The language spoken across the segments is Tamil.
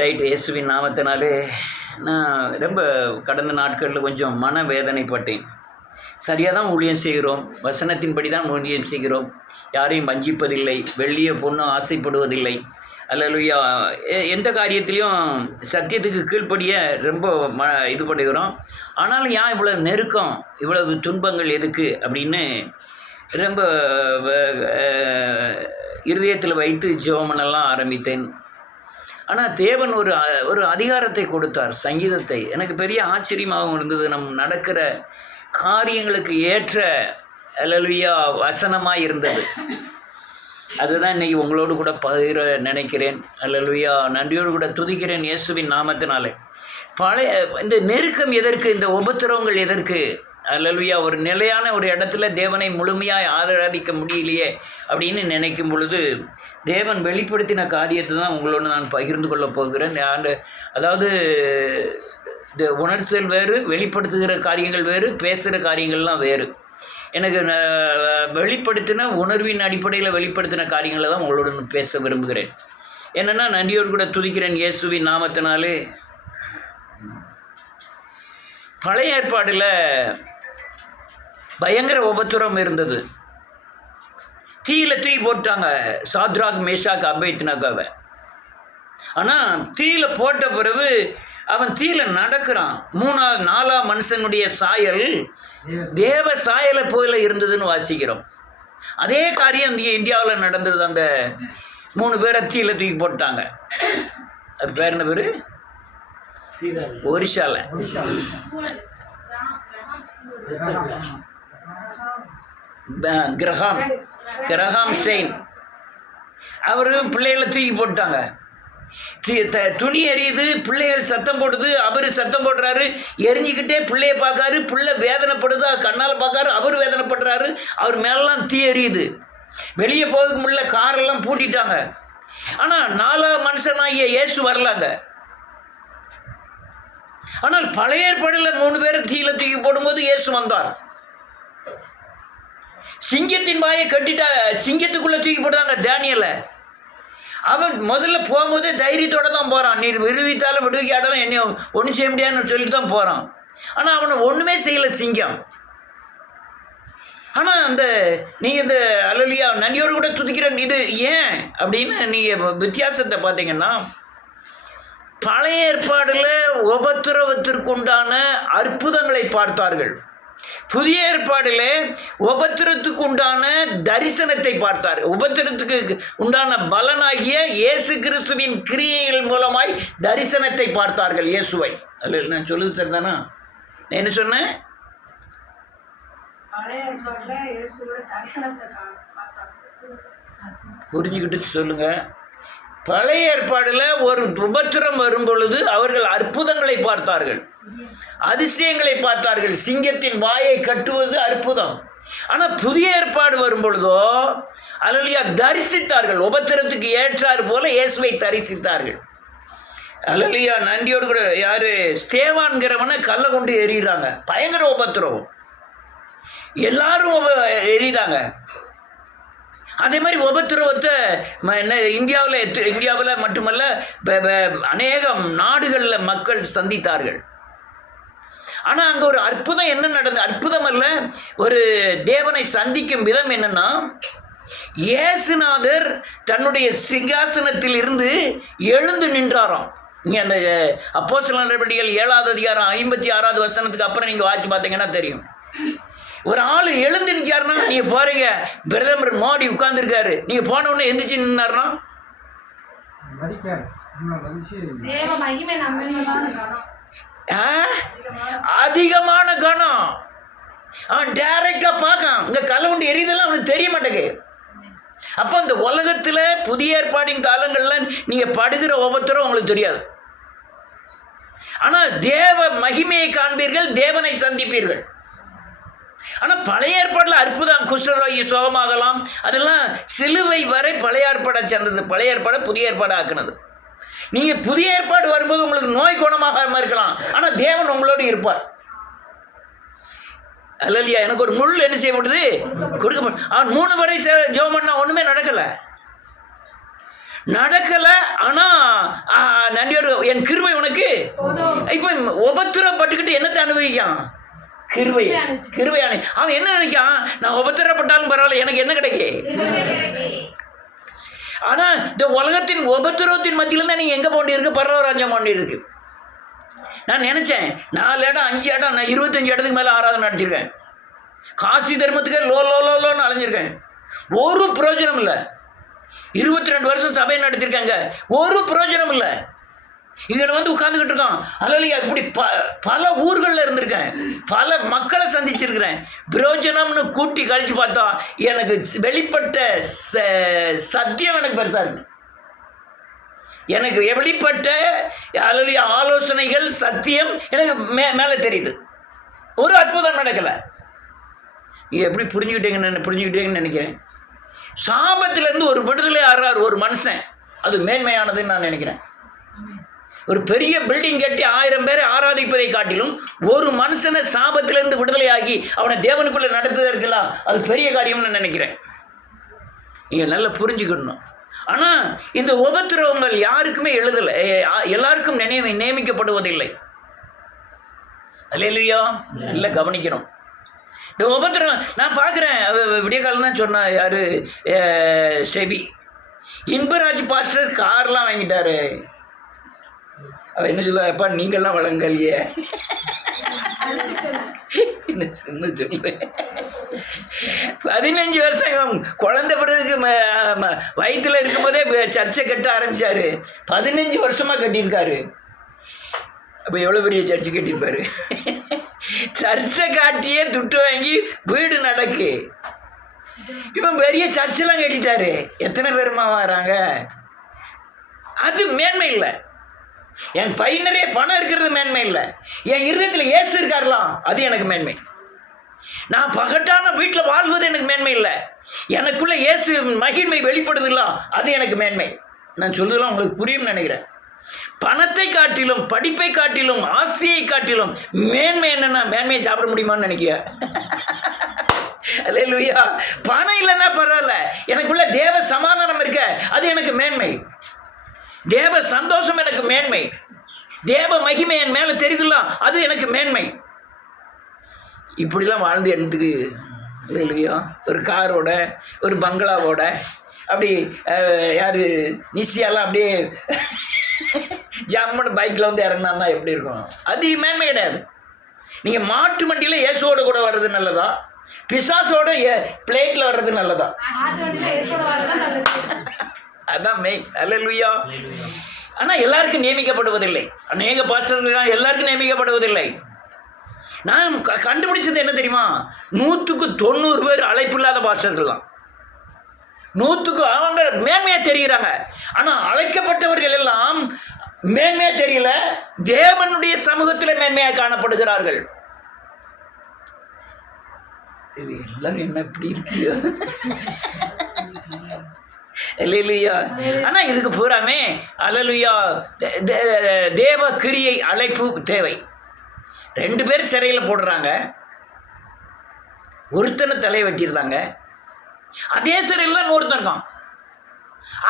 ரைட். இயேசுவின் நாமத்தினாலே நான் ரொம்ப கடந்த நாட்களில் கொஞ்சம் மனவேதனைப்பட்டேன். சரியாக தான் ஊழியம் செய்கிறோம், வசனத்தின்படி தான் ஊழியம் செய்கிறோம், யாரையும் வஞ்சிப்பதில்லை, வெள்ளிய பொண்ணு ஆசைப்படுவதில்லை, அல்லேலூயா. எந்த காரியத்திலையும் சத்தியத்துக்கு கீழ்ப்படிய ரொம்ப இது பண்ணுகிறோம். ஆனாலும் ஏன் இவ்வளோ நெருக்கம், இவ்வளவு துன்பங்கள் எதுக்கு அப்படின்னு ரொம்ப இருதயத்தில் வைத்து ஜெபம் பண்ணலாம் ஆரம்பித்தேன். ஆனால் தேவன் ஒரு அதிகாரத்தை கொடுத்தார், சங்கீதத்தை. எனக்கு பெரிய ஆச்சரியமாகவும் இருந்தது. நம் நடக்கிற காரியங்களுக்கு ஏற்ற அல்லேலூயா வசனமாக இருந்தது. அதுதான் இன்றைக்கி உங்களோடு கூட பகிர நினைக்கிறேன். அல்லேலூயா. நன்றியோடு கூட துதிக்கிறேன் இயேசுவின் நாமத்தினாலே. பழைய இந்த நெருக்கம் எதற்கு, இந்த உபத்திரவங்கள் எதற்கு? அல்லேலூயா. ஒரு நிலையான ஒரு இடத்துல தேவனை முழுமையாக ஆராதிக்க முடியலையே அப்படின்னு நினைக்கும் பொழுது தேவன் வெளிப்படுத்தின காரியத்தை தான் உங்களோடு நான் பகிர்ந்து கொள்ளப் போகிறேன். அதாவது இந்த உணர்த்துதல் வேறு, வெளிப்படுத்துகிற காரியங்கள் வேறு, பேசுகிற காரியங்கள்லாம் வேறு. எனக்கு வெளிப்படுத்தின உணர்வின் அடிப்படையில் வெளிப்படுத்தின காரியங்களை தான் உங்களோட பேச விரும்புகிறேன். என்னென்னா, நன்றியோடு கூட துதிக்கிறேன் இயேசுவின் நாமத்தினாலே. பழைய ஏற்பாடில் பயங்கர உபத்திரம் இருந்தது. தீயில தூக்கி போட்டாங்க சாத்ராக், மேஷாக், அபேத்நேகோவை. ஆனால் தீயில போட்ட பிறகு அவன் தீயில நடக்கிறான். 4 மனுஷனுடைய சாயல் தேவ சாயலை போல இருந்ததுன்னு வாசிக்கிறோம். அதே காரியம் இந்தியாவில் நடந்தது. அந்த 3 பேரை தீயில தூக்கி போட்டாங்க. அது பேர் என்ன பேர்? ஒரிசால கிரஹாம் ஸ்டெயின். அவர் பிள்ளைகளை தூக்கி போட்டாங்க. துணி எரியுது, பிள்ளைகள் சத்தம் போடுது, அவர் சத்தம் போடுறாரு, எரிஞ்சிக்கிட்டே பிள்ளைய பார்க்காரு, பிள்ளை வேதனைப்படுது, கண்ணால் பார்க்காரு, அவர் வேதனைப்படுறாரு, அவர் மேலெல்லாம் தீ எரியுது. வெளியே போகிறதுக்கு முள்ள காரெல்லாம் பூட்டிட்டாங்க. ஆனால் 4 மனுஷனாகிய இயேசு வரலாங்க. ஆனால் பழைய ஏற்பாடில் 3 பேரை தீயில தூக்கி போடும்போது இயேசு வந்தார். சிங்கத்தின் வாயை கட்டிட்டா, சிங்கத்துக்குள்ளே தூக்கி போட்டாங்க தானியேலை. அவன் முதல்ல போகும்போதே தைரியத்தோடு தான் போகிறான். நீர் விடுவித்தாலும் விடுவிக்காட்டாலும் என்னை ஒன்றும் செய்ய முடியாதுன்னு சொல்லிட்டு தான் போகிறான். ஆனால் அவனை ஒன்றுமே செய்யலை சிங்கம். ஆனால் நீங்கள் இந்த அல்லேலூயா நன்றியோடு கூட துதிக்கிறேன். இது ஏன் அப்படின்னு நீங்கள் வித்தியாசத்தை பார்த்தீங்கன்னா, பழைய ஏற்பாடில் உபத்திரவத்திற்குண்டான அற்புதங்களை பார்த்தார்கள். புதிய ஏற்பாடில் உபத்திரத்துக்கு உண்டான தரிசனத்தை பார்த்தார். உபத்திரத்துக்கு உண்டான பலனாகிய இயேசு கிறிஸ்துவின் கிரியைகள் மூலமாய் தரிசனத்தை பார்த்தார்கள் இயேசுவை. அல்ல, நான் சொல்லுது சரிதானா? நான் என்ன சொன்னேன்? புரிஞ்சுக்கிட்டு சொல்லுங்க. பழைய ஏற்பாடில் ஒரு உபத்திரம் வரும் பொழுது அவர்கள் அற்புதங்களை பார்த்தார்கள், அதிசயங்களை பார்த்தார்கள். சிங்கத்தின் வாயை கட்டுவது அற்புதம். ஆனால் புதிய ஏற்பாடு வரும் பொழுதோ அல்லேலூயா தரிசித்தார்கள். உபத்திரத்துக்கு ஏற்றார் போல இயேசுவை தரிசித்தார்கள். அல்லேலூயா. நன்றியோடு கூட யார்? ஸ்தேவான்கிறவனை கல்லை கொண்டு எறிகிறாங்க. பயங்கர உபத்திரம், எல்லாரும் எறிதாங்க. அதே மாதிரி உபத்திரவத்தை இந்தியாவில் மட்டுமல்ல அநேக நாடுகளில் மக்கள் சந்தித்தார்கள். ஆனால் அங்கே ஒரு அற்புதம் என்ன நடந்தது? அற்புதம் அல்ல, ஒரு தேவனை சந்திக்கும் விதம் என்னன்னா, இயேசுநாதர் தன்னுடைய சிங்காசனத்தில் இருந்து எழுந்து நின்றாராம். நீங்கள் அந்த அப்போஸ்தலர் நடவடிக்கைகள் 7வது அதிகாரம் 56வது வசனத்துக்கு அப்புறம் நீங்கள் வாட்சி பார்த்தீங்கன்னா தெரியும். ஒரு ஆள் எழுந்து நிற்காருன்னா, நீங்கள் போகிறீங்க, பிரதமர் மோடி உட்கார்ந்துருக்காரு, நீங்கள் போன உடனே எந்திரிச்சு நின்னாருன்னா அதிகமான கணம். அவன் டைரக்டாக பார்க்கான். இங்கே கலை உண்டு எரிதெல்லாம் அவனுக்கு தெரிய மாட்டேங்குது. அப்போ இந்த உலகத்தில் புதிய ஏற்பாடின் காலங்களில் நீங்கள் படுகிற உபத்திரம் உங்களுக்கு தெரியாது. ஆனால் தேவ மகிமையை காண்பீர்கள், தேவனை சந்திப்பீர்கள். ஆனால் பழைய ஏற்பாடில் அற்புதம், குஷ்டரோகி சுகமாகலாம், அதெல்லாம் சிலுவை வரை பழைய ஏற்பாடை சேர்ந்தது. பழைய ஏற்பாடை புதிய ஏற்பாடு ஆக்குனது. நீங்கள் புதிய ஏற்பாடு வரும்போது உங்களுக்கு நோய் குணமாகாமல் இருக்கலாம், ஆனால் தேவன் உங்களோடு இருப்பார். அல்லேலூயா. எனக்கு ஒரு முள் என்ன செய்யப்படுது? கொடுக்கப்படும். அவன் 3 வரை ஜெபம் பண்ணால் ஒன்றுமே நடக்கலை. நடக்கலை. ஆனால் நன்றியோடு என் கிருபை உனக்கு. இப்போ உபத்திரப்பட்டுக்கிட்டு என்னத்தை அனுபவிக்கான்? கிருபையானே. அவன் என்ன நினைக்கான்? நான் உபத்திரப்பட்டாலும் பரவாயில்ல, எனக்கு என்ன கிடைக்கு? ஆனால் இந்த உலகத்தின் உபத்திரவத்தின் மத்தியில் தான் நீங்கள் எங்கே போக வேண்டியிருக்கு? பரவராஜ்யம் வேண்டியிருக்கு. நான் நினச்சேன் 4 இடம் 5 இடம், நான் 25 இடத்துக்கு மேலே ஆராதனை நடத்தியிருக்கேன். காசி தர்மத்துக்கே லோன்னு அலைஞ்சிருக்கேன். ஒரு பிரயோஜனம் இல்லை. 22 வருஷம் சபை நடத்திருக்காங்க, ஒரு பிரயோஜனம் இல்லை. இங்கே வந்து உட்காந்துக்கிட்டு இருக்கான். அல்லையா, இப்படி பல ஊர்களில் இருந்திருக்கேன், பல மக்களை சந்திச்சிருக்கிறேன். பிரயோஜனம்னு கூட்டி கழிச்சு பார்த்தா எனக்கு வெளிப்பட்ட சத்தியம் எனக்கு பெருசாக இருக்கு. எனக்கு வெளிப்பட்ட அல்லையா ஆலோசனைகள் சத்தியம் எனக்கு மேலே தெரியுது. ஒரு அற்புதம் நடக்கலை. நீங்கள் எப்படி புரிஞ்சுக்கிட்டீங்கன்னு நினைக்கிறேன். சாபத்திலேருந்து ஒரு விடுதலை ஆறார் ஒரு மனுஷன், அது மேன்மையானதுன்னு நான் நினைக்கிறேன். ஒரு பெரிய பில்டிங் கட்டி 1000 பேரை ஆராதிப்பதை காட்டிலும் ஒரு மனுஷனை சாபத்திலேருந்து விடுதலையாகி அவனை தேவனுக்குள்ளே நடத்துவதற்கெல்லாம் அது பெரிய காரியம்னு நினைக்கிறேன். நீங்கள் நல்லா புரிஞ்சுக்கணும். ஆனால் இந்த உபத்திரவங்கள் யாருக்குமே எழுதலை, எல்லாருக்கும் நியமிக்கப்படுவதில்லை. அல்லேலூயா, நல்லா கவனிக்கணும். இந்த உபத்திரம் நான் பார்க்குறேன். விடிய காலம் தான் சொன்னா யார், ஸ்டெபி இன்பராஜ் பாஸ்டர் கார்லாம் வாங்கிட்டாரு. அவ என்ன சொல்ல, அப்பா நீங்கள்லாம் வழங்கலையே என்ன சின்ன சொல்லுவேன். 15 வருஷம் குழந்தை பிறகு வயிற்றுல இருக்கும்போதே சர்ச்சை கட்ட ஆரம்பித்தார். 15 வருஷமாக கட்டியிருக்காரு. அப்போ எவ்வளோ பெரிய சர்ச்சை கட்டியிருப்பார். சர்ச்சை காட்டியே துட்டு வாங்கி வீடு நடக்கு. இவன் பெரிய சர்ச்செல்லாம் கட்டிட்டாரு. எத்தனை பேருமா வராங்க? அது மேன்மை இல்லை. என் பையன் நிறைய பணம் இருக்கிறது மேன்மை இல்லை. என் இருதயத்தில் இயேசு இருக்காரலாம், அது எனக்கு மேன்மை. நான் பகட்டான வீட்டில் வாழ்வது எனக்கு மேன்மை இல்லை. எனக்குள்ள இயேசு மகிமை வெளிப்படுதுலாம், அது எனக்கு மேன்மை. நான் சொல்லுதெல்லாம் உங்களுக்கு புரியும்னு நினைக்கிறேன். பணத்தை காட்டிலும், படிப்பை காட்டிலும், ஆசையை காட்டிலும் மேன்மை என்னன்னா, மேன்மையை சாப்பிட முடியுமான்னு நினைக்கிற? அல்லேலூயா. பணம் இல்லைன்னா பரவாயில்ல, எனக்குள்ள தேவ சமாதானம் இருக்க, அது எனக்கு மேன்மை. தேவ சந்தோஷம் எனக்கு மேன்மை. தேவ மகிமை என் மேலே தெரியுதுலாம், அது எனக்கு மேன்மை. இப்படிலாம் வாழ்ந்து எனக்கு இல்லையா, ஒரு காரோட ஒரு பங்களாவோட அப்படி யார் நிச்சயெல்லாம் அப்படியே ஜம்மன் பைக்கில் வந்து இறங்கினா எப்படி இருக்கும்? அது மேன்மை கிடையாது. நீங்கள் மாட்டு வண்டியில் இயேசுவோட கூட வர்றது நல்லதா, பிசாசோட பிளேட்டில் வர்றது நல்லதா? அதான் மெயின். அல்லேலூயா. ஆனால் எல்லாருக்கும் நியமிக்கப்படுவதில்லை. அநேக பாஸ்டர்கள் எல்லாருக்கும் நியமிக்கப்படுவதில்லை. நான் கண்டுபிடிச்சது என்ன தெரியுமா? 100க்கு 90 பேர் அழைப்பு இல்லாத பாஸ்டர்கள் தான். 100க்கு அவங்க மேன்மையாக தெரிகிறாங்க. ஆனால் அழைக்கப்பட்டவர்கள் எல்லாம் மேன்மையாக தெரியல, தேவனுடைய சமூகத்தில் மேன்மையாக காணப்படுகிறார்கள். இது எல்லாரும் என்ன இப்படி இருக்கு? அல்லேலூயா. ஆனால் இதுக்கு பூராமே அல்லேலூயா தேவ கிரியை அழைப்பு தேவை. 2 பேர் சிறையில் போடுறாங்க, ஒருத்தனை தலையை வெட்டிடுறாங்க. அதே சிறையில் தான் ஒருத்தன் இருக்கான்,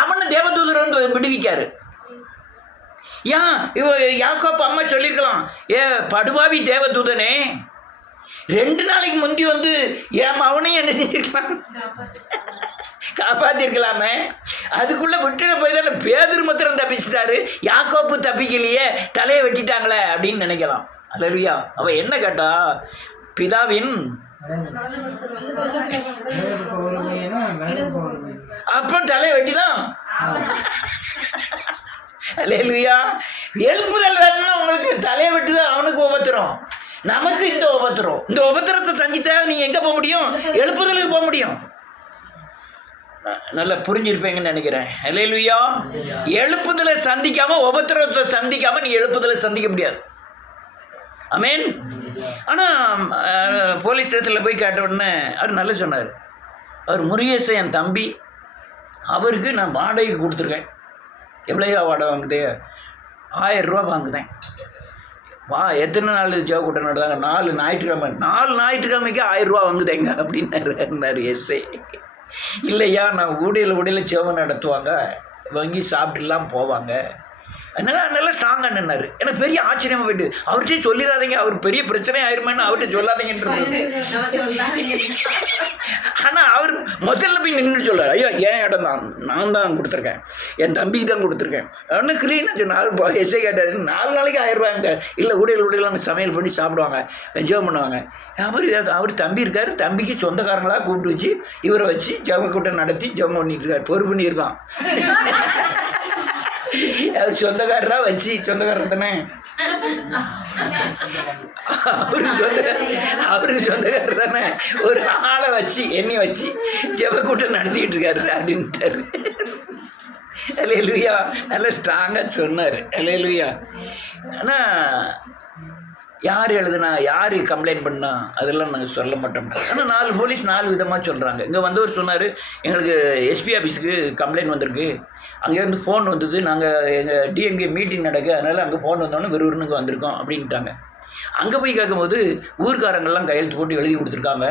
அவனை தேவதூதர் வந்து விடுவிக்காரு. ஏன் யாக்கோப்பு அம்மா சொல்லியிருக்கலாம், படுபாவி தேவதூதனே, 2 நாளைக்கு முந்தி வந்து அவனையும் என்ன செஞ்சிருக்கலாம், காப்பாற்றிருக்கலாமே. அதுக்குள்ளே விட்டுன போய் தானே பேதுரு மாத்திரம் தப்பிச்சிட்டாரு, யாக்கோப்பு தப்பிக்கலையே, தலையை வெட்டிட்டாங்களே அப்படின்னு நினைக்கலாம். அல்லேலூயா. அவன் என்ன கேட்டா, பிதாவின் அப்பன் தலையை வெட்டிதான். அல்லேலூயா. எழுப்புதல் வேணும்னா உங்களுக்கு தலையை வெட்டுதான் அவனுக்கு உபத்திரம், நமக்கு இந்த உபத்திரம். இந்த உபத்திரத்தை செஞ்சுட்டா நீங்கள் எங்கே போக முடியும்? எழுப்புதலுக்கு போக முடியும். நல்லா புரிஞ்சிருப்பீங்கன்னு நினைக்கிறேன். அல்லேலூயா. எழுப்புதலை சந்திக்காமல், உபத்திரத்தை சந்திக்காமல் நீ எழுப்புதலை சந்திக்க முடியாது. ஆமென். ஆனால் போலீஸ் ஸ்டேஷனில் போய் கேட்ட உடனே அவர் நல்லா சொன்னார். அவர் முருகேசன் என் தம்பி, அவருக்கு நான் வாடகை கொடுத்துருக்கேன். எவ்வளோயா வாடகை வாங்குதே? 1000 ரூபா வாங்குதேன். எத்தனை நாள் ஜெப கூட்டம் நடந்தாங்க? 4 ஞாயிற்றுக்கிழமை. 4 ஞாயிற்றுக்கிழமைக்கு 1000 ரூபா வாங்குதேங்க அப்படின்னாரு எஸ்ஐ. இல்லையா, நான் ஊடையில் ஜெபம் நடத்துவாங்க, வாங்கி சாப்பிட்டுலாம் போவாங்க. அதனால் நல்லா ஸ்ட்ராங்காக நின்னார். எனக்கு பெரிய ஆச்சரியமாக போயிட்டு, அவர்கிட்டே சொல்லிடாதீங்க, அவர் பெரிய பிரச்சனை ஆயிருமேன்னு அவர்கிட்ட சொல்லாதீங்கன்றது. ஆனால் அவர் முதல்ல போய் நின்று சொல்கிறார், ஐயா ஏன் இடம் தான், நான் தான் கொடுத்துருக்கேன், என் தம்பிக்கு தான் கொடுத்துருக்கேன். ஒன்றும் கிளீனாக சொன்னார். எஸ்ஐ கேட்டார், 4 நாளைக்கு 1000 ரூபாங்க. இல்லை ஊழியர்கள் சமையல் பண்ணி சாப்பிடுவாங்க, ஜெபம் பண்ணுவாங்க. அவர் தம்பி இருக்கார், தம்பிக்கு சொந்தக்காரங்களாக கூப்பிட்டு வச்சு இவரை வச்சு ஜெப கூட்டம் நடத்தி ஜெபம் பண்ணிட்டு இருக்கார். பொறுப்பு பண்ணியிருக்கான். அது சொந்தக்காரராக வச்சு, சொந்தக்காரர் தானே அவருக்கு சொந்தக்காரர் தானே, ஒரு ஆளை வச்சு எண்ணி வச்சு ஜெபக்கூட்டம் நடத்திக்கிட்டு இருக்காரு அப்படின்ட்டாரு. அல்லேலூயா. நல்லா ஸ்ட்ராங்காக சொன்னார். அல்லேலூயா. ஆனால் யார் எழுதுனா, யார் கம்ப்ளைண்ட் பண்ணா, அதெல்லாம் நாங்கள் சொல்ல மாட்டோம். ஆனால் 4 போலீஸ் 4 விதமாக சொல்கிறாங்க. இங்கே வந்தவர் சொன்னார், எங்களுக்கு எஸ்பி ஆஃபீஸுக்கு கம்ப்ளைண்ட் வந்திருக்கு, அங்கேருந்து ஃபோன் வந்தது, நாங்கள் எங்கள் டிஎம்கே மீட்டிங் நடக்கு, அதனால் அங்கே ஃபோன் வந்தோன்னே விறுவிறுனுக்கு வந்திருக்கோம் அப்படின்ட்டாங்க. அங்கே போய் கேட்கும்போது ஊர்க்காரங்கள்லாம் கையெழுத்து போட்டு எழுதி கொடுத்துருக்காங்க,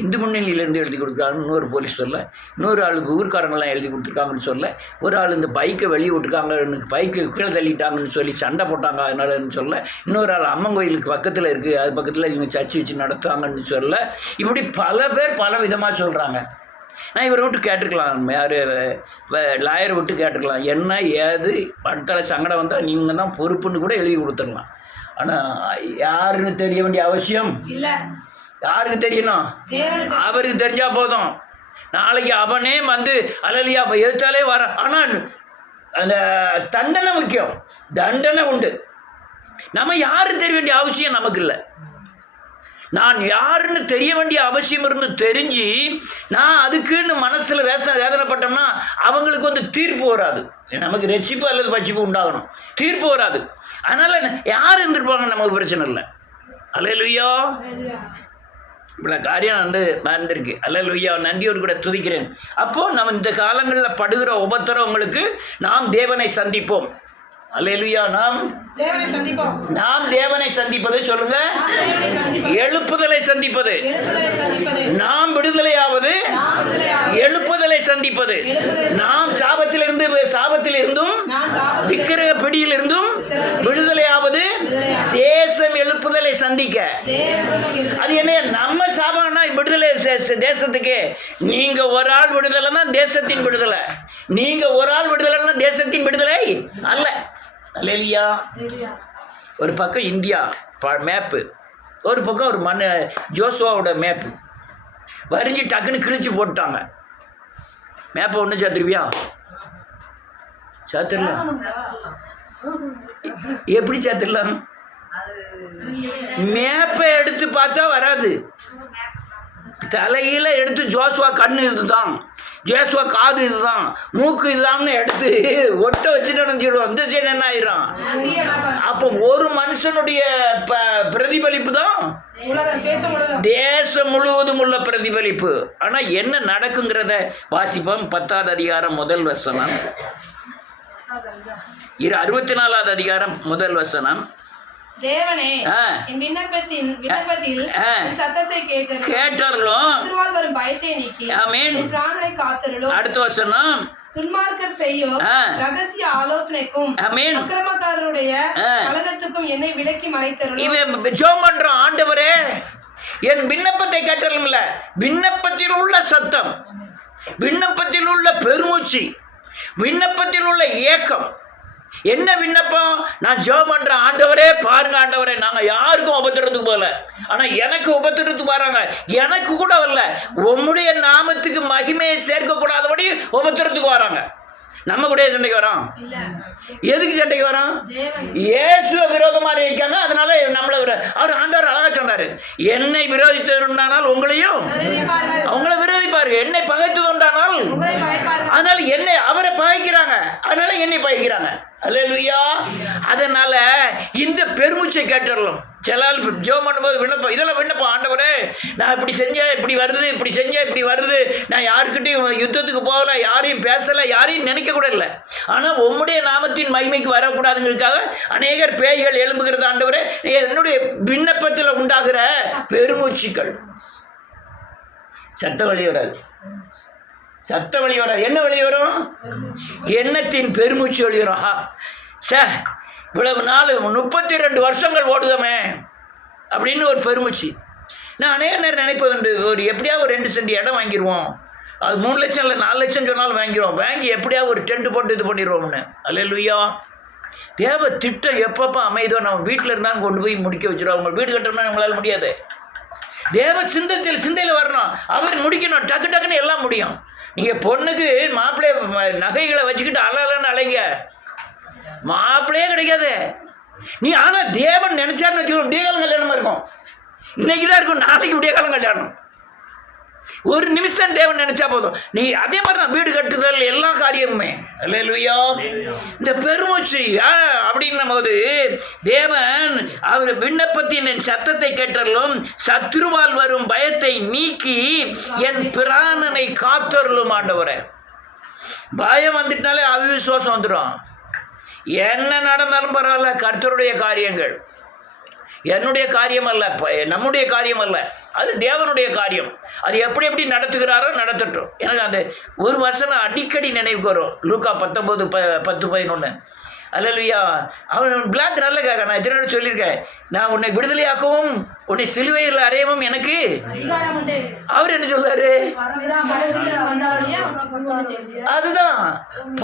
இந்து முன்னணியிலேருந்து எழுதி கொடுக்குறாங்கன்னு இன்னொரு போலீஸ் சொல்ல, இன்னொரு ஆளுக்கு ஊர்க்காரங்கள்லாம் எழுதி கொடுத்துருக்காங்கன்னு சொல்ல, ஒரு ஆள் இந்த பைக்கை வெளியே விட்டுருக்காங்க, பைக்கு கீழே தள்ளிட்டாங்கன்னு சொல்லி சண்டை போட்டாங்க அதனாலன்னு சொல்ல, இன்னொரு ஆள் அம்மன் கோயிலுக்கு பக்கத்தில் இருக்குது, அது பக்கத்தில் இவங்க சர்ச்சு வச்சு நடத்துவாங்கன்னு சொல்ல, இப்படி பல பேர் பல விதமாக சொல்கிறாங்க. நான் இவரை விட்டு கேட்டுருக்கலாம், யார் லாயரை விட்டு கேட்டுருக்கலாம், என்ன ஏது படத்தலை சங்கடம் வந்தால் நீங்கள் தான் பொறுப்புன்னு கூட எழுதி கொடுத்துடலாம். ஆனால் யாருன்னு தெரிய வேண்டிய அவசியம் இல்லை. யாருக்கு தெரியணும்? அவருக்கு தெரிஞ்சா போதும். நாளைக்கு அவனே வந்து அலலியா எதிர்த்தாலே வர. ஆனால் அந்த தண்டனை முக்கியம், தண்டனை உண்டு. நம்ம யாருன்னு தெரிய வேண்டிய அவசியம் நமக்கு இல்லை. நான் யாருன்னு தெரிய வேண்டிய அவசியம் இருந்து தெரிஞ்சு நான் அதுக்குன்னு மனசில் வேதனைப்பட்டோம்னா அவங்களுக்கு வந்து தீர்ப்பு வராது. நமக்கு ரட்சிப்பு அல்லது பட்சிப்பு உண்டாகணும், தீர்ப்பு வராது. அதனால் யார் இருந்திருப்பாங்க நமக்கு பிரச்சனை இல்லை. அல்லேலூயா. இவ்வளோ காரியம் வந்து மறந்துருக்கு. அல்லேலூயா. நன்றியோடு கூட துதிக்கிறேன். அப்போது நம்ம இந்த காலங்களில் படுகிற உபத்திரவங்களுக்கு நாம் தேவனை சந்திப்போம். அல்லேலூயா. நாம் தேவனை சந்திப்பது சொல்லுங்க, எழுப்புதலை சந்திப்பது. நாம் விடுதலையாவது எழுப்புதலை சந்திப்பது. நாம் சாபத்தில் இருந்தும் விக்கிரக பிடியிலிருந்தும் விடுதலையாவது தேசம் எழுப்புதலை சந்திக்க. அது என்ன, நம்ம சாபம்னா விடுதலை தேசத்துக்கு. நீங்க ஒரு ஆள் விடுதலை தான் தேசத்தின் விடுதலை, நீங்க ஒரு ஆள் விடுதலைன்னா தேசத்தின் விடுதலை அல்ல. அல்லேலூயா. ஒரு பக்கம் இந்தியா மேப்பு, ஒரு பக்கம் ஒரு ஜோசுவாவோட மேப்பு வரைஞ்சி டக்குன்னு கிழிச்சு போட்டாங்க. மேப்பை ஒன்று சேர்த்துருவியா? சேர்த்துடலாம். எப்படி சேர்த்துடலாம்? மேப்பை எடுத்து பார்த்தா வராது. தலையில எடுத்து ஜோசுவா கண்ணு இதுதான், ஜோசுவா காது இதுதான், மூக்கு இதுதான் எடுத்து ஒட்ட வச்சுட்டு இந்த சைடு என்ன ஆயிரும்? அப்போ ஒரு மனுஷனுடைய பிரதிபலிப்பு தான் தேசம் முழுவதும் உள்ள பிரதிபலிப்பு. ஆனா என்ன நடக்குங்கிறத வாசிப்போம். 10வது அதிகாரம் 1 வசனம், 64வது அதிகாரம் 1 வசனம். தேவனே, என் விண்ணப்பத்தில் சத்தத்தை கேட்டார்களோ வரும் பயத்தை நீக்கி என் பிராணனை காத்தருளோ. அடுத்த வசனம், துன்மார்க்கர் செய்யும் ரகசிய ஆலோசனைக்கும் அக்கிரமக்காரருடைய கலகத்துக்கும் என்னை விலக்கி மறைத்தருளோ. இவன் ஜெபம் பண்றான், ஆண்டவரே என் விண்ணப்பத்தை கேட்டாலும் இல்ல, விண்ணப்பத்தில் உள்ள சத்தம், விண்ணப்பத்தில் உள்ள பெருமூச்சு, விண்ணப்பத்தில் உள்ள ஏக்கம். என்ன விண்ணப்பம்? நான் ஜெபம் பண்றேன், ஆண்டவரே பாருங்க, ஆண்டவரே நாங்க யாருக்கும் உபத்திரத்துக்கு போகல, ஆனா எனக்கு உபத்திரத்துக்கு வராங்க, எனக்கு கூட வரல, உம்முடைய நாமத்துக்கு மகிமையை சேர்க்க கூடாதபடி உபத்திரத்துக்கு வராங்க. நம்ம கூட சண்டைக்கு வரோம். எதுக்கு சண்டைக்கு வரோம்? இயேசுவை விரோதமா இருக்காங்க, அதனால நம்மளை அவர் ஆண்டவர் அழகா சொன்னாரு, என்னை விரோதித்ததுண்டானால் உங்களையும் அவங்கள விரோதிப்பாரு, என்னை பகைத்தது உண்டானால் அதனால என்னை அவரை பகைக்கிறாங்க, அதனால என்னை பகைக்கிறாங்க. அல்லேலூயா. அதனால இந்த பெருமூச்சை கேட்டுடலாம். சிலால் ஜெபம் பண்ணும்போது விண்ணப்பம், இதெல்லாம் விண்ணப்பம். ஆண்டவரே நான் இப்படி செஞ்சேன், இப்படி வருது, இப்படி செஞ்சேன், இப்படி வருது, நான் யாருக்கிட்டையும் யுத்தத்துக்கு போகல, யாரையும் பேசலை, யாரையும் நினைக்க கூட இல்லை, ஆனால் உம்முடைய நாமத்தின் மகிமைக்கு வரக்கூடாதுங்கிறதுக்காக அநேகர் பேய்கள் எழும்புகிறது. ஆண்டவரே என்னுடைய விண்ணப்பத்தில் உண்டாகிற பெருமூச்சுக்கள், சத்த வழி வராது, சத்த வழி வர என்ன வழி வரும்? எண்ணத்தின் பெருமூச்சு வழி வரும். சார் இவ்வளவு நாள் 32 வருஷங்கள் ஓடுதமே அப்படின்னு ஒரு பெருமூச்சு. நான் அநேக நேரம் நினைப்பதுண்டு, ஒரு எப்படியாவது ஒரு 2 சென்ட் இடம் வாங்கிடுவோம், அது 3 லட்சம் இல்லை 4 லட்சம் சொன்னாலும் வாங்கிடுவோம், வாங்கி எப்படியாவது ஒரு டென்ட் போட்டு இது பண்ணிடுவோம்னு. அல்லேலூயா. தேவ திட்டம் எப்பப்போ அமைதோ நம்ம வீட்டில் இருந்தாங்க கொண்டு போய் முடிக்க வச்சுருவோம். அவங்க வீடு கட்டணும்னா நம்மளால் முடியாது. தேவ சிந்தையில் வரணும், அவர் முடிக்கணும், டக்கு டக்குன்னு எல்லாம் முடியும். நீங்கள் பொண்ணுக்கு மாப்பிள்ளைய நகைகளை வச்சுக்கிட்டு அலன்னு அலைங்க, மாப்பிள்ளையே கிடைக்காது. நீ ஆனால் தேவன் நினைச்சாருன்னு வச்சுக்கணும், விடிய காலம் கல்யாணமாக இருக்கும். இன்னைக்கு தான் இருக்கும், நாளைக்கு விடிய காலம் கல்யாணம். ஒரு நிமிஷம் தேவன் நினைச்சா போதும். நீ அதே மாதிரி தான் வீடு கட்டுதல் எல்லா காரியமுமே. அல்லேலூயா. இந்த பெருமூச்சு அப்படின்னும் போது தேவன் அவர் விண்ணப்பத்தின் என் சத்தத்தை கேட்டருளும், சத்ருவால் வரும் பயத்தை நீக்கி என் பிராணனை காத்தருளும் ஆண்டவரே. பயம் வந்துட்டாலே அவிசுவாசம் வந்துடும். என்ன நடந்தாலும் பரவாயில்ல, கர்த்தருடைய காரியங்கள் என்னுடைய காரியம் அல்ல, நம்முடைய காரியம் அல்ல, அது தேவனுடைய காரியம். அது எப்படி எப்படி நடத்துகிறாரோ நடத்தட்டும். எனக்கு அந்த ஒரு வருஷம் அடிக்கடி நினைவுக்கு வரும். லூக்கா 19:10-11. அல்லேலூயா. அவன் பிளாக் நல்ல கேட்க, நான் எத்தனை சொல்லியிருக்கேன், நான் உன்னை விடுதலையாக்கவும் உன்னை சிலுவையில் அறையவும் எனக்கு அவர் என்ன சொல்றாரு? அதுதான்,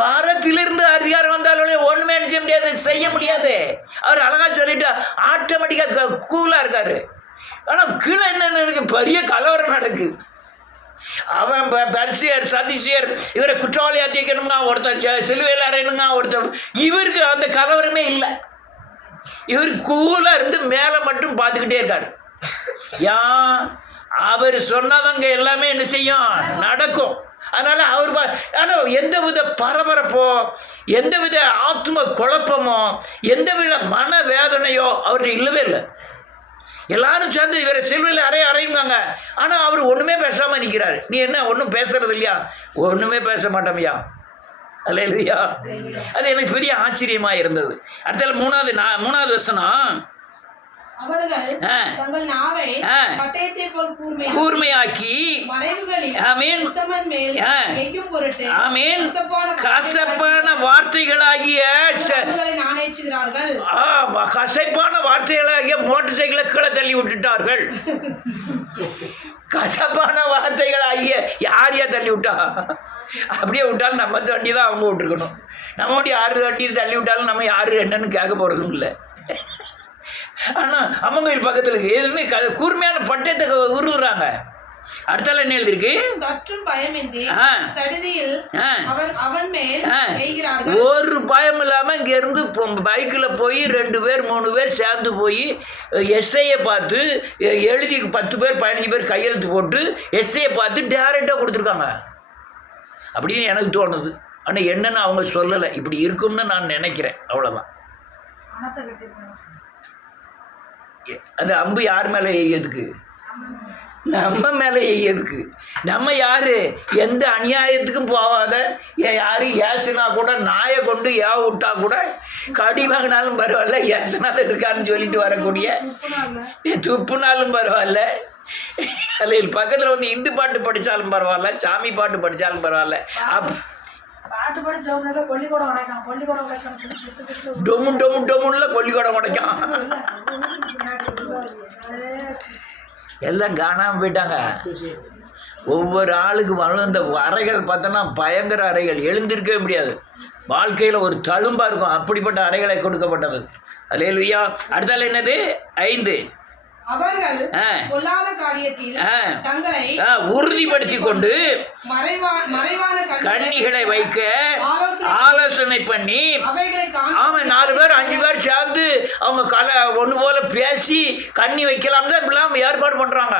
பாரத்திலிருந்து அதிகாரம் வந்தாலே ஒண்ணுமே செய்ய முடியாது. அவர் அழகா சொல்லிட்டு ஆட்டோமேட்டிக்கா கூலா இருக்காரு. ஆனா கீழே என்ன பெரிய கலவரம் நடக்குது. அவன் பரிசியர் சதிசியர் இவரை குற்றவாளியா தீக்கணுங்க, ஒருத்தன் சிலுவையில் அறையணுங்க, ஒருத்தன். இவருக்கு அந்த கலவரமே இல்லை. இவர் கூலா இருந்து மேலே மட்டும் பார்த்துக்கிட்டே இருக்காரு. அவர் சொன்னவங்க எல்லாமே என்ன செய்யும்? நடக்கும். அதனால அவர் ஆனால் எந்தவித பரபரப்போ, எந்தவித ஆத்ம குழப்பமோ, எந்தவித மன வேதனையோ அவர்கிட்ட இல்லவே இல்லை. எல்லாரும் சேர்ந்து இவரை சிலுவையில் அறையுங்காங்க. ஆனால் அவர் ஒன்றுமே பேசாமல் நிற்கிறாரு. நீ என்ன ஒன்றும் பேசுறது இல்லையா? ஒன்றுமே பேச மாட்டோம்யா. அல்லேலூயா. அது எனக்கு பெரிய ஆச்சரியமாக இருந்தது. அடுத்த மூணாவது வசனம், கூர்மையாக்கி கசப்பான வார்த்தைகளாகிய மோட்டர் சைக்கிளை கீழே தள்ளி விட்டுட்டார்கள். கசப்பான வார்த்தைகளாகிய யார் தள்ளி விட்டா? அப்படியே விட்டாலும் நம்ம வண்டி தான் அவங்க விட்டுருக்கணும். நம்ம வண்டி 6 வண்டி தள்ளி விட்டாலும் நம்ம யாரு என்னன்னு கேட்க போகிறதும் இல்லை. ஆனால் அம்மன் கோயில் பக்கத்தில் இருக்கு, எதுவுமே கூர்மையான பட்டயத்தை உருவுறாங்க. அடுத்தால என்ன எழுதிருக்கு? ஒரு பயம் இல்லாம இங்க இருந்து பைக்கில் போய் 2 பேர் 3 பேர் சேர்ந்து போய் எஸ்ஐயை பார்த்து எழுதி 10 பேர் 15 பேர் கையெழுத்து போட்டு எஸ்ஐயை பார்த்து டைரக்டா கொடுத்துருக்காங்க அப்படின்னு எனக்கு தோணுது. ஆனால் என்னன்னு அவங்க சொல்லலை. இப்படி இருக்கும்னு நான் நினைக்கிறேன், அவ்வளோதான். அந்த அம்பு யார் மேலே எய்யதுக்கு? நம்ம மேலே எய்யதுக்கு. நம்ம யாரு? எந்த அநியாயத்துக்கும் போகாத, யாரு ஏசுனா கூட, நாயை கொண்டு விட்டா கூட, கடி வாங்கினாலும் பரவாயில்ல, ஏசுனாலும் இருக்காருன்னு சொல்லிட்டு வரக்கூடிய, துப்புனாலும் பரவாயில்ல, அல்ல பக்கத்தில் வந்து இந்து பாட்டு படித்தாலும் பரவாயில்ல, சாமி பாட்டு படித்தாலும் பரவாயில்ல, டொமு டொமு டொமுன்ல கொல்லிக்கூடம் உடைக்கான். எல்லாம் காணாமல் போயிட்டாங்க. ஒவ்வொரு ஆளுக்கு வளர்ந்த அறைகள் பார்த்தோன்னா பயங்கர அறைகள், எழுந்திருக்கவே முடியாது. வாழ்க்கையில் ஒரு தழும்பாக இருக்கும், அப்படிப்பட்ட அறைகளை கொடுக்கப்பட்டது. அல்லேலூயா. அடுத்தால என்னது? 5, அவர்கள் பொல்லாத காரியத்தில் தங்களை உறுதிப்படுத்தி கொண்டு மறைவான கண்ணிகளை வைக்க ஆலோசனை பண்ணி, அவன் 4 பேர் 5 பேர் சேர்ந்து அவங்க ஒன்று போல பேசி கண்ணி வைக்கலாம் தான் இப்படிலாம் ஏற்பாடு பண்ணுறாங்க.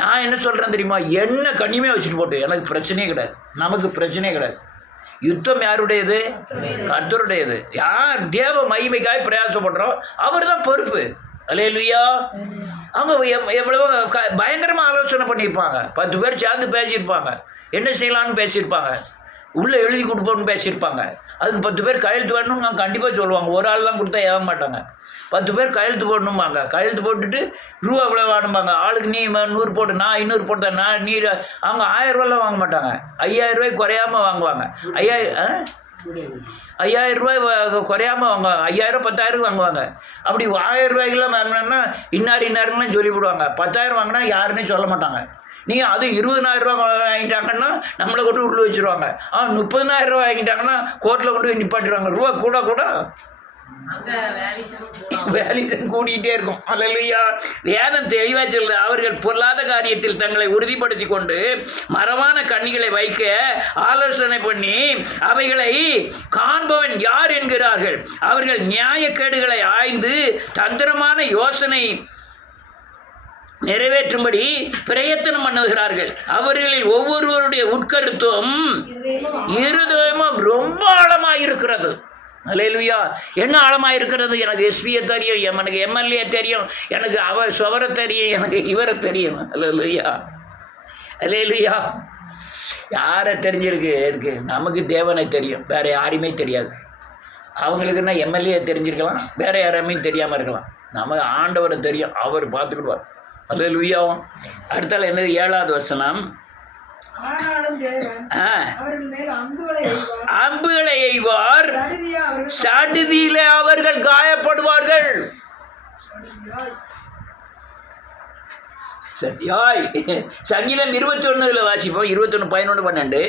நான் என்ன சொல்கிறேன் தெரியுமா? என்ன கண்ணியுமே வச்சுட்டு போட்டு எனக்கு பிரச்சனையே கிடையாது, நமக்கு பிரச்சனையே கிடையாது. யுத்தம் யாருடையது? கர்த்தருடையது. யார் தேவ மகிமைக்காய் பிரயாசப்படுறோம் அவர் தான் பொறுப்பு. அல்லேலூயா. அவங்க எவ்வளவோ பயங்கரமாக ஆலோசனை பண்ணியிருப்பாங்க. 10 பேர் சேர்ந்து பேசியிருப்பாங்க, என்ன செய்யலான்னு பேசியிருப்பாங்க. உள்ளே எழுதி கொடுப்போம்னு பேசியிருப்பாங்க. அதுக்கு 10 பேர் கையெழுத்து வேணும்னு நான் கண்டிப்பாக சொல்லுவாங்க. ஒரு ஆள் தான் கொடுத்தா ஏக மாட்டாங்க. 10 பேர் கையெழுத்து போடணும்பாங்க. கையெழுத்து போட்டுட்டு ரூபா இவ்வளோ வாங்குவாங்க. ஆளுக்கு நீ 100 போட்டு, நான் 500 போட்டேன், நான் நீ அவங்க 1000 ரூபாலாம் வாங்க மாட்டாங்க. 5000 ரூபாய்க்கு குறையாமல் வாங்குவாங்க. 5000 ரூபாய் குறையாமல் வாங்குவாங்க. 5000 10,000 வாங்குவாங்க. அப்படி 1000 ரூபாய்க்குலாம் வாங்கினோன்னா இன்னாருன்னு சொல்லிவிடுவாங்க. 10,000 வாங்கினா யாருன்னே சொல்ல மாட்டாங்க. நீங்கள் அது 20,000 ரூபா வாங்கிட்டாங்கன்னா நம்மளை கொண்டு உள்ள வச்சுருவாங்க. 30,000 ரூபா வாங்கிட்டாங்கன்னா கோர்ட்டில் கொண்டு போய் நிப்பாட்டிடுவாங்க. ரூபா கூட வேல்யூஷன் கூடிக்கிட்டே இருக்கும். அல்லேலூயா. வேதம் தெளிவாக சொல்லுது, அவர்கள் பொல்லாத காரியத்தில் தங்களை உறுதிப்படுத்தி கொண்டு மரமான கண்ணிகளை வைக்க ஆலோசனை பண்ணி அவைகளை காண்பவன் யார் என்கிறார்கள். அவர்கள் நியாயக்கேடுகளை ஆய்ந்து தந்திரமான யோசனை நிறைவேற்றும்படி பிரயத்தனம் பண்ணுகிறார்கள். அவர்களில் ஒவ்வொருவருடைய உட்கருத்தும் இருதயமும் ரொம்ப ஆழமாக இருக்கிறது. அல்லேலூயா. என்ன ஆழமாக இருக்கிறது? எனக்கு எஸ்பியை தெரியும், எனக்கு எம்எல்ஏ தெரியும், எனக்கு அவர் சுவரை தெரியும், எனக்கு இவரை தெரியும். அல்லேலூயா. அல்லேலூயா. யாரை தெரிஞ்சிருக்கு? இருக்கு நமக்கு தேவனை தெரியும், வேறு யாரையுமே தெரியாது. அவங்களுக்குன்னா எம்எல்ஏ தெரிஞ்சிருக்கலாம், வேறு யாரையுமே தெரியாமல் இருக்கலாம். நமக்கு ஆண்டவரை தெரியும், அவர் பார்த்துக்கிடுவார். அல்லேலூயா. அடுத்தால என்னது? 7வது வசனம். அம்புகளை எய்வார், சடுதியில அவர்கள் காயப்படுவார்கள். சரியாய். சங்கீதம் 21 வாசிப்போம். 21, 11, 12.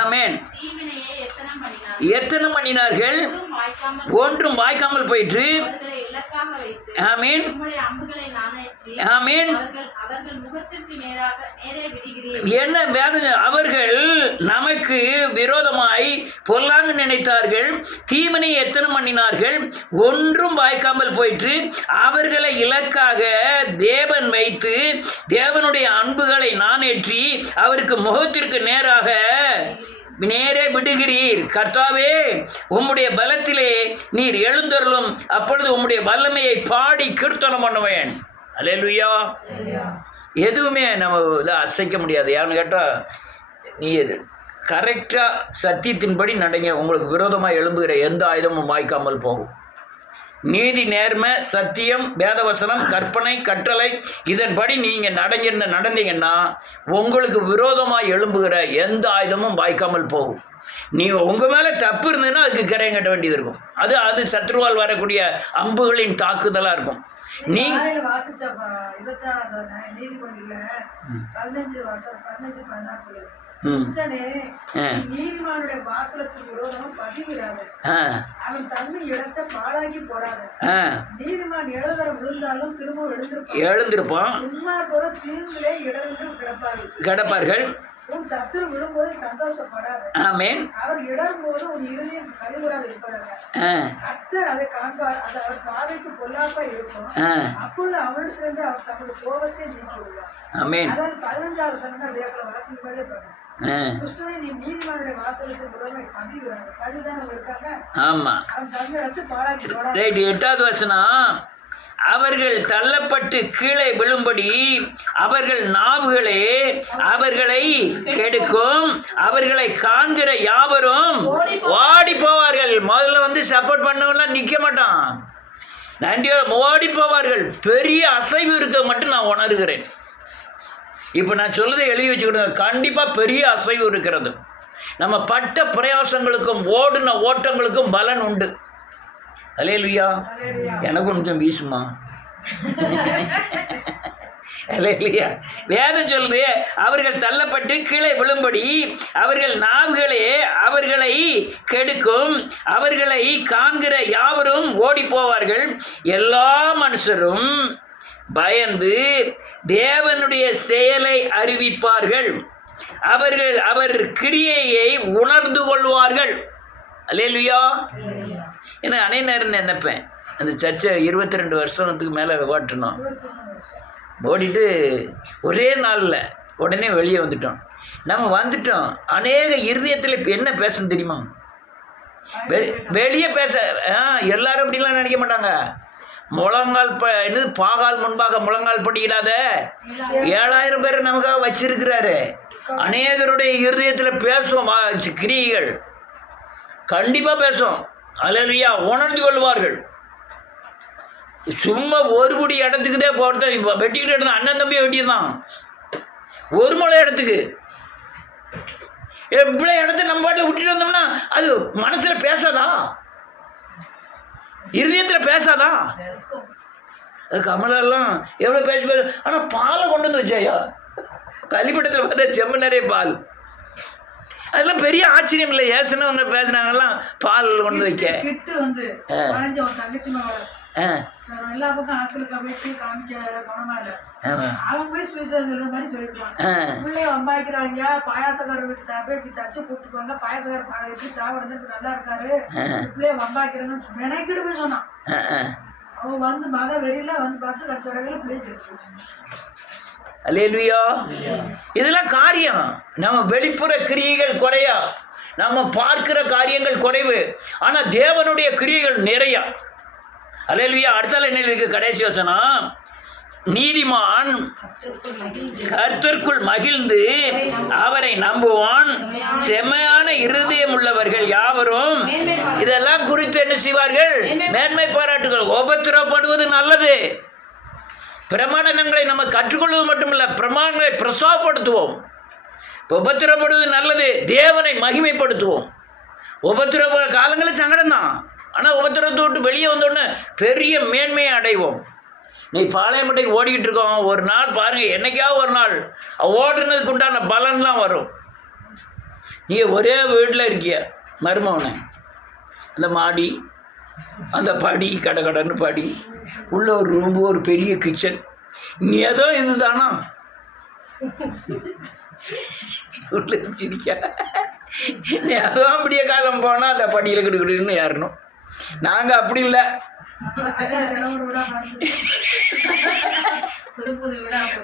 ஆமென். எத்தனை பண்ணினார்கள்? ஒன்றும் வாய்க்காமல் போயிற்று. ஆமென். ஆமென். என்ன வேதனை? அவர்கள் நமக்கு விரோதமாய் பொல்லாங்கு நினைத்தார்கள், தீவினை எத்தனை பண்ணினார்கள், ஒன்றும் வாய்க்காமல் போயிற்று. அவர்களை இலக்காக தேவன் வைத்து தேவனுடைய அன்புகளை நானேற்றி அவருக்கு முகத்திற்கு நேரே விடுகிறீர். கர்த்தாவே, உம்முடைய பலத்திலே நீர் எழுந்தருளும், அப்பொழுது உம்முடைய வல்லமையை பாடி கீர்த்தனம் பண்ணுவேன். அல்லேலூயா. எதுவுமே நம்ம இதை அசைக்க முடியாது. ஏன்னு கேட்டால், நீ கரெக்டாக சத்தியத்தின்படி நடங்க, உங்களுக்கு விரோதமாக எழும்புகிற எந்த ஆயுதமும் வாய்க்காமல் போகும். நீதி, நேர்மை, சத்தியம், வேதவசனம், கற்பனை, கட்டளை, இதன்படி நீங்கள் நடந்தீங்கன்னா உங்களுக்கு விரோதமாக எழும்புகிற எந்த ஆயுதமும் வாய்க்காமல் போகும். நீங்கள் உங்கள் மேலே தப்பு இருந்ததுன்னா அதுக்கு கரையம் கட்ட வேண்டியது இருக்கும். அது சத்ருவால் வரக்கூடிய அம்புகளின் தாக்குதலாக இருக்கும். நீதிமொழியில நீதிமானுடைய வாசலுக்கு விரோதம் பதிவிடாத, அவன் தன்னை இடத்தை பாழாக்கி போடாத. நீதிமான் எழுதரம் விழுந்தாலும் திரும்ப எழுந்திருப்பான். உண்மையாக தீர்விலே இடர்ந்து கிடப்பார்கள். உன் சத்துரு விழும்போது சந்தோஷப்படாத. ஆமென். அவர் இடரும் போது உன் இருதயம் கழுவுறாது இருப்பதாக. கர்த்தர் அதை காண்பார், அது அவர் பாதைக்கு பொல்லாப்பா இருக்கும். அப்பொழுது அவனுக்கு அவர் தம்முடைய கோபத்தை நீக்கி விடுவார். ஆமென். அதாவது 15வது வசனம் தேவனை வாசிக்கும் போதே பாருங்க. கிறிஸ்துவை நீ நீதிமானுடைய வாசலுக்கு விரோதமாய் பதிவிடாத. பதிதான இருக்காங்க. ஆமா. அவன் தன்னை இடத்தை பாழாக்கி போடாத. ரைட். 8வது வசனம். அவர்கள் தள்ளப்பட்டு கீழே விழும்படி அவர்கள் நாவுகளே அவர்களை கெடுக்கும், அவர்களை காண்கிற யாவரும் ஓடி போவார்கள். முதல்ல சப்போர்ட் பண்ணவெல்லாம் நிற்க மாட்டான், நன்றியோட ஓடி போவார்கள். பெரிய அசைவு இருக்க மட்டும் நான் உணர்கிறேன். இப்போ நான் சொல்றதை எழுதி வச்சுக்கிடுங்க. கண்டிப்பாக பெரிய அசைவு இருக்கிறது. நம்ம பட்ட பிரயாசங்களுக்கும் ஓடின ஓட்டங்களுக்கும் பலன் உண்டு. அல்லேலூயா. எனக்கும் கொஞ்சம் வீசுமா? அல்லேலூயா. வேதம் சொல்லுது, அவர்கள் தள்ளப்பட்டு கீழே விழும்படி அவர்கள் நாவுகளே அவர்களை கெடுக்கும், அவர்களை காண்கிற யாவரும் ஓடி போவார்கள். எல்லா மனுஷரும் பயந்து தேவனுடைய செயலை அறிவிப்பார்கள். அவர்கள் அவர் கிரியையை உணர்ந்து கொள்வார்கள். அல்லேலூயா. ஏன்னா அனைத்து நேரம் நினைப்பேன், அந்த சர்ச்சை 22 வருஷத்துக்கு மேலே ஓட்டணும். ஓடிட்டு ஒரே நாளில் உடனே வெளியே வந்துட்டோம். நம்ம வந்துட்டோம். அநேக இருதயத்தில் இப்போ என்ன பேசணும் தெரியுமா? வெளியே பேச எல்லாரும் அப்படிலாம் நினைக்க மாட்டாங்க. முழங்கால் என்னது பாகால் முன்பாக முழங்கால் படியிடாத 7000 பேர் நமக்காக வச்சிருக்கிறாரு. அநேகருடைய இருதயத்தில் பேசும் கிரியைகள் கண்டிப்பாக பேசும். அல்லேலூயா. உணர்ந்து கொள்வார்கள். சும்மா ஒரு குடி இடத்துக்குதே போகிறத இப்போ வெட்டிக்கிட்டு இருந்தான். அண்ணன் தம்பியை வெட்டியிருந்தான் ஒரு முளை இடத்துக்கு. இவ்வளோ இடத்த நம்ம பாட்டில் விட்டுட்டு வந்தோம்னா அது மனசில் பேசாதா? இருதயத்தில் பேசாதா? அது கமலெல்லாம் எவ்வளோ பேச. ஆனால் பாலை கொண்டு வந்து வச்சாயா? பள்ளிப்படத்தில் பார்த்தா செம்ம நிறைய பால். அதெல்லாம் பெரிய ஆச்சரியம் இல்லை. ஏசுனா ஒன்று பேசுனாங்கலாம் பால் கொண்டு வைக்க. எல்லா பக்கம் ஹாஸ்டலுக்கு போயிட்டு காமிக்க கவனமா இல்லை. அவன் போய் சுவிசேஷம் சொல்ற மாதிரி சொல்லிருப்பான். பிள்ளைய வம்பாய்க்கிறாங்க. பாயாசக்காரர் வீட்டு சாப்பிட்டு தச்சு கூப்பிட்டுப்பாங்க. பாயாசக்காரர் எப்படி சாப்பிடுறது நல்லா இருக்காரு, பிள்ளைய வம்பாய்க்கிறாங்கன்னு மெனக்கிட்டு போய் சொன்னான். அவன் வந்து மத வெறியில வந்து பார்த்து லட்ச வரையில பிள்ளைய செலுத்துச்சு. அல்லேலூயா. இதெல்லாம் காரியம். நம்ம வெளிப்புற கிரியைகள் குறையா, நம்ம பார்க்கிற காரியங்கள் குறைவு. ஆனால் தேவனுடைய கிரியைகள் நிறையா. அல்லேலூயா. அடுத்தால என்ன இருக்கு? கடைசி வசனம், நீதிமான் கர்த்தருக்குள் மகிழ்ந்து அவரை நம்புவான், செம்மையான இருதயம் உள்ளவர்கள் யாவரும் இதெல்லாம் குறித்து என்ன செய்வார்கள்? மேன்மை பாராட்டுகள். உபத்திரப்படுவது நல்லது. பிரமாணங்களை நம்ம கற்றுக்கொள்வது மட்டுமில்லை, பிரமாணங்களை பிரசாப்படுத்துவோம். உபத்திரப்படுவது நல்லது. தேவனை மகிமைப்படுத்துவோம். உபத்திரப்ப காலங்களில் சங்கடம் தான். ஆனால் உபத்திரத்தை விட்டு வெளியே வந்தோடனே பெரிய மேன்மையை அடைவோம். நீ பாளையமட்டைக்கு ஓடிக்கிட்டு இருக்கோம். ஒரு நாள் பாருங்கள், என்னைக்காவது ஒரு நாள் ஓடுனதுக்கு உண்டான பலன்லாம் வரும். நீங்கள் ஒரே வீட்டில் இருக்கிய மருமகனை, அந்த மாடி, அந்த படி, கடன்னு படி, உள்ள ஒரு ரூம்பு, ஒரு பெரிய கிச்சன். நீ ஏதோ இதுதானா உள்ள சிரிக்க. நீ ஏதோ அப்படியே காலம் போனால் அந்த படியில் கிடுக்கிடுன்னு ஏறணும். நாங்கள் அப்படி இல்லை.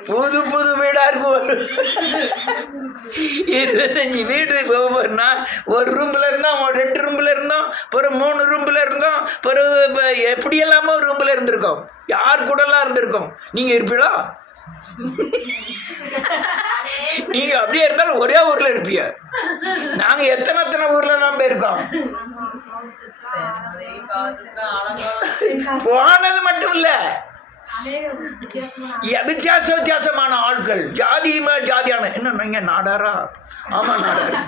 புது புது வீடா இருக்கும். 25 வீடு ஒவ்வொருனா ஒரு ரூம்ல இருந்தோம், 2 ரூம்ல இருந்தோம், பிறகு 3 ரூம்ல இருந்தோம், பிறகு எப்படி எல்லாமோ ஒரு ரூம்ல இருந்திருக்கோம். யார் கூடலாம் இருந்திருக்கோம். நீங்க இருப்பீங்களா? நீங்க அப்படியே இருந்தாலும் ஒரே ஊர்ல இருப்பீங்க. நாங்க எத்தனை ஊர்ல நாம் போயிருக்கோம். போனது மட்டும் இல்ல, வித்தியாசமான ஆட்கள், ஜாதியான. என்ன நீங்க நாடாரா? ஆமா நாடாரா.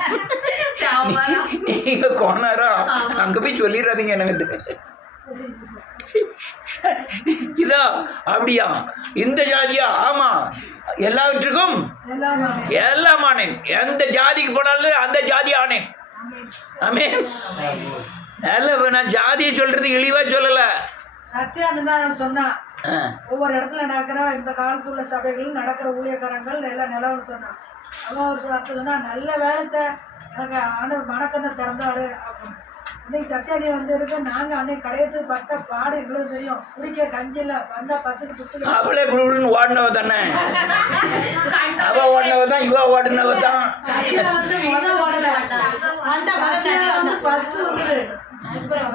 நீங்க கோனாரா? அங்க போய் சொல்லிடாதீங்க எனக்கு. இதா அப்படியா? இந்த ஜாதியா? ஆமா. எல்லாவற்றுக்கும் எல்லாம் ஆனேன். எந்த ஜாதிக்கு போனாலும் அந்த ஜாதி ஆனேன். ஆமென். நான் ஜாதியை சொல்றது இழிவா சொல்லல. சத்தியம் சொன்னா ஒவ்வொரு இடத்துல நடக்கிற இந்த காலத்துல உள்ள சபைகள் நடக்கிற ஊழியக்காரங்கள் எல்லாம் நிலவுன்னு சொன்னான். அவன் ஒரு வார்த்தை சொன்னா, நல்ல வேலைத்தை எனக்கு ஆண்டவர் மனக்கண்ணை திறந்தாரு அப்படின்னு. இன்னைக்கு சத்தியானி வந்து இருக்கு. நாங்க அன்னைக்கு கடையத்துக்கு பட்ட பாடு எங்களுக்கு தெரியும். குடிக்க கஞ்சில வந்தா பசங்க துட்டு அவளே குழுன்னு ஓடினவ தானே. அவ ஓடினவ தான், இவ ஓடினவ தான். சத்தியா வந்து முத ஓடல, சத்தியா வந்து ஃபர்ஸ்ட் வந்தது.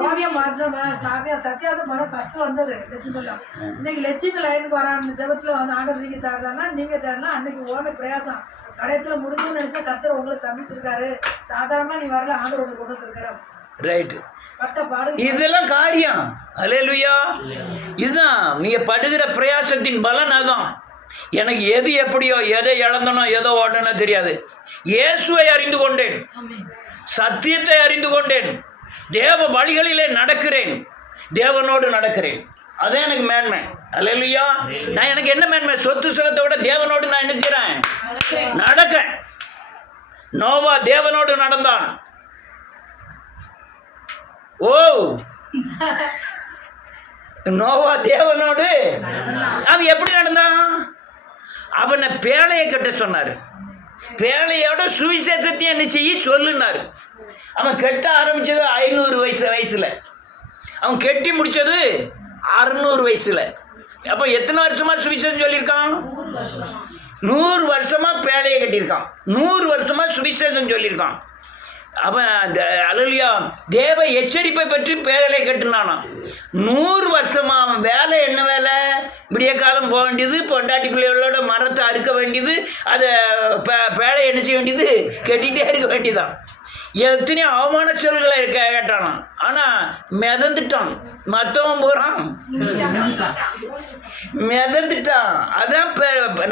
சாமியா மாற்றமா சாமியா சத்தியா வந்து முத ஃபர்ஸ்ட் வந்தது லட்சுமில. இன்னைக்கு லட்சுமி லைனுக்கு வரான்னு ஜெபத்துல வந்து ஆண்டவர் நீங்க தரலாம்னா நீங்க தரலாம். அன்னைக்கு ஓட பிரயாசம் கடையத்துல முடிஞ்சுன்னு நினைச்சா கர்த்தர் உங்களை சந்திச்சிருக்காரு. சாதாரணமா நீ வரல, ஆண்டவர் உங்களை கொண்டு வந்திருக்காரு. ரைட்டு. இதெல்லாம் காரியம். அல்லேலூயா. இதுதான் நீங்க படுகிற பிரயாசத்தின் பலன். அதான் எனக்கு எது எப்படியோ, எதை இழந்தனோ, எதோ ஓடனோ தெரியாது. இயேசுவை அறிந்து கொண்டேன், சத்தியத்தை அறிந்து கொண்டேன், தேவ வழிகளிலே நடக்கிறேன், தேவனோடு நடக்கிறேன். அதான் எனக்கு மேன்மை. அல்லேலூயா. நான் எனக்கு என்ன மேன்மை? சொத்து சுகத்தை விட தேவனோடு நான் என்ன செய்றேன்? நடக்க. நோவா தேவனோடு நடந்தான். ஓ, நோவா தேவனோடு அவன் எப்படி நடந்தான்? அவனை பேழையை கட்ட சொன்னார். பேழையோட சுவிசேஷத்தையும் என்ன செய்ய சொல்லுனாரு. அவன் கட்ட ஆரம்பிச்சது 500 வயசுல, அவன் கட்டி முடிச்சது 600 வயசுல. அப்போ எத்தனை வருஷமா சுவிசேஷம் சொல்லியிருக்கான்? 100 வருஷமா பேழையை கட்டியிருக்கான். 100 வருஷமா சுவிசேஷம் சொல்லியிருக்கான். அவன் அல்லேலூயா தேவ எச்சரிப்பை பற்றி பேரலை கட்டுனானா. 100 வருஷமா அவன் வேலை என்ன வேலை? விடிய காலம் போக வேண்டியது, பொண்டாட்டி பிள்ளைகளோட மரத்தை அறுக்க வேண்டியது, அதை பேழை என்ன செய்ய வேண்டியது, கட்டிகிட்டே இருக்க வேண்டியதான். எத்தனையோ அவமான சொல்களை கேட்டானா. ஆனால் மிதந்துட்டான். மற்றவன் போகிறான் மிதந்துட்டான். அதான்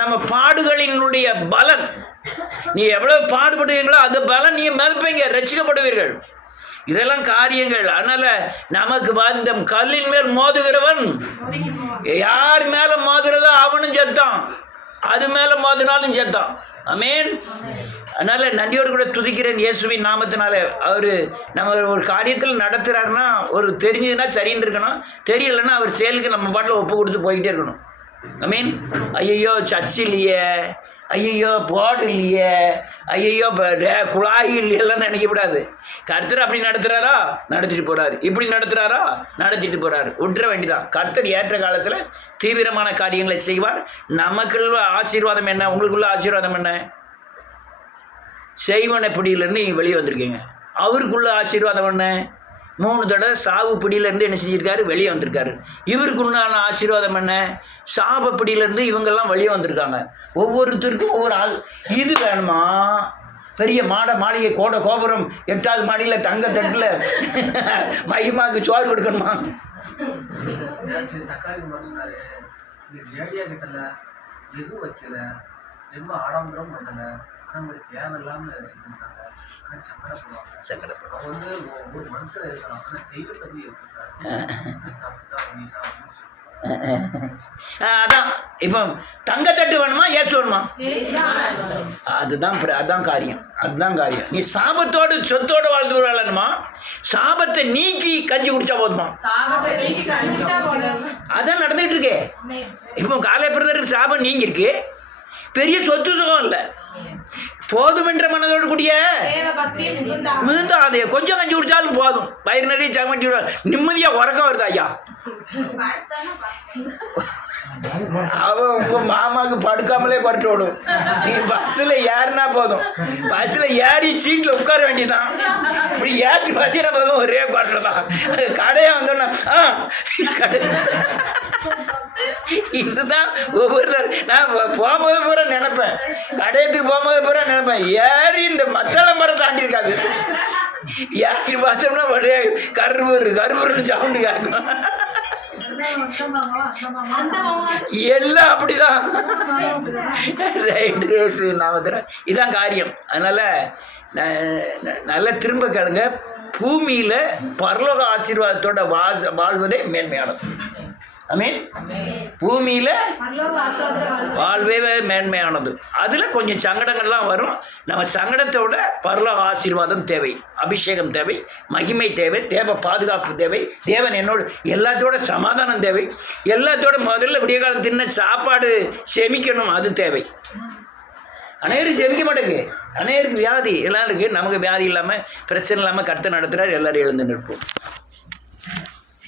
நம்ம பாடுகளினுடைய பலன். நீ எவ்வளவு பாடுபடுவீங்களோ அந்த பலன் நீ மிதப்பீங்க, ரட்சிக்கப்படுவீர்கள். இதெல்லாம் காரியங்கள். அதனால நமக்கு இந்த கல்லின் மேல் மோதுகிறவன் யார் மேல மோதுறதோ அவனும் செத்தான், அது மேல மோதினாலும் செத்தான். ஆமென். அதனால நன்றியோடு கூட துதிக்கிறேன் இயேசுவின் நாமத்தினால. அவர் நம்ம ஒரு காரியத்தில் நடத்துகிறாருன்னா ஒரு தெரிஞ்சதுன்னா சரின்னு இருக்கணும், தெரியலைன்னா அவர் செயலுக்கு நம்ம பாட்டில் ஒப்பு கொடுத்து போய்கிட்டே இருக்கணும். ஆமென். ஐயோ சர்ச் இல்லையே, ஐயோ போர்டு இல்லையே, ஐயோ குழாய் இல்லையெல்லாம் நினைக்கக்கூடாது. கர்த்தர் அப்படி நடத்துகிறாரா, நடத்திட்டு போகிறாரு. இப்படி நடத்துகிறாரா, நடத்திட்டு போகிறாரு. விட்டுற வேண்டிதான். கர்த்தர் ஏற்ற காலத்தில் தீவிரமான காரியங்களை செய்வார். நமக்குள்ள ஆசீர்வாதம் என்ன? உங்களுக்குள்ள ஆசீர்வாதம் என்ன? செய்வன பிடியிலேருந்து நீங்கள் வெளியே வந்திருக்கீங்க. அவருக்குள்ள ஆசீர்வாதம் என்ன? 3 தடவை சாவு பிடியிலேருந்து என்ன செஞ்சுருக்காரு, வெளியே வந்திருக்காரு. இவருக்குண்டான ஆசீர்வாதம் என்ன? சாப பிடியிலேருந்து இவங்கெல்லாம் வெளியே வந்திருக்காங்க. ஒவ்வொருத்தருக்கும் ஒவ்வொரு ஆள். இது வேணுமா? பெரிய மாளிகை கோபுரம் 8வது மாடியில் தங்க தட்டில் மகிமாவுக்கு சோறு கொடுக்கணுமா? எதுவும் வைக்கல, ரொம்ப ஆடம்பரம் பண்ணல, நம்ம தேவையில்லாம செஞ்சுட்டாங்க. சங்கடப்படுவாங்க. வந்து ஒரு மனுஷன் இருக்கலாம், ஆனால் தெய்வத்தை இருக்காரு. தப்பு தான் அதான் இப்போ தங்கத்தட்டு வேணுமா, ஏசு வேணுமா? அதுதான் காரியம். அதுதான் காரியம். நீ சாபத்தோடு சொத்தோடு வாழ்ந்து வாழணுமா, சாபத்தை நீக்கி கஞ்சி குடிச்சா போதுமா? அதான் நடந்துகிட்டு இருக்கே. இப்போ காலை பிரதருக்கு சாபம் நீங்கி இருக்கு, பெரிய சொத்து சுகம் இல்லை, போதும் என்ற மனதோடு கூடிய மிகுந்த அதை கொஞ்சம் கஞ்சி குடிச்சாலும் போதும், வயிறு நிறைய சமட்டி நிம்மதியாக உறக்கம் வருது. ஐயா அவன் உங்கள் மாமாவுக்கு படுக்காமலே குறைச்சி விடும். நீ பஸ்ஸில் ஏறினா போதும், பஸ்ஸில் ஏறி சீட்டில் உட்கார வேண்டியதான். இப்படி ஏற்றி பார்த்தீங்கன்னா போதும், ஒரே குறைச்சல் தான். கடையாக வந்தோன்னா கடை இதுதான் ஒவ்வொரு நான் போகும்போது பூரா நினைப்பேன், கடையத்துக்கு போகும்போது பூரா நினைப்பேன், ஏறி இந்த மசாலா மரம் தாண்டி இருக்காது, ஏறி பார்த்தோம்னா ஒரே கருபுருன்னு சவுண்டு கேட்கும். எல்லாம் அப்படிதான். இதான் காரியம். அதனால நல்லா திரும்ப கேளுங்க. பூமியில பரலோக ஆசீர்வாதத்தோட வாழ்வதே மேன்மையானது. ஆமென். பூமியில வாழ்வே மேன்மையானது. அதுல கொஞ்சம் சங்கடங்கள்லாம் வரும். நம்ம சங்கடத்தோட பரலோக ஆசீர்வாதம் தேவை, அபிஷேகம் தேவை, மகிமை தேவை, தேவ பாதுகாப்பு தேவை, தேவன் என்னோட எல்லாத்தோட சமாதானம் தேவை, எல்லாத்தோட முதல்ல விடிய காலம் தின்ன சாப்பாடு செமிக்கணும், அது தேவை. அனைவரும் ஜெபிக்க மாட்டேங்குது, அனைவருக்கு வியாதி எல்லாம் இருக்குது. நமக்கு வியாதி இல்லாமல் பிரச்சனை இல்லாமல் கர்த்தர் நடத்துகிறார். எல்லோரும் எழுந்து நிற்போம்.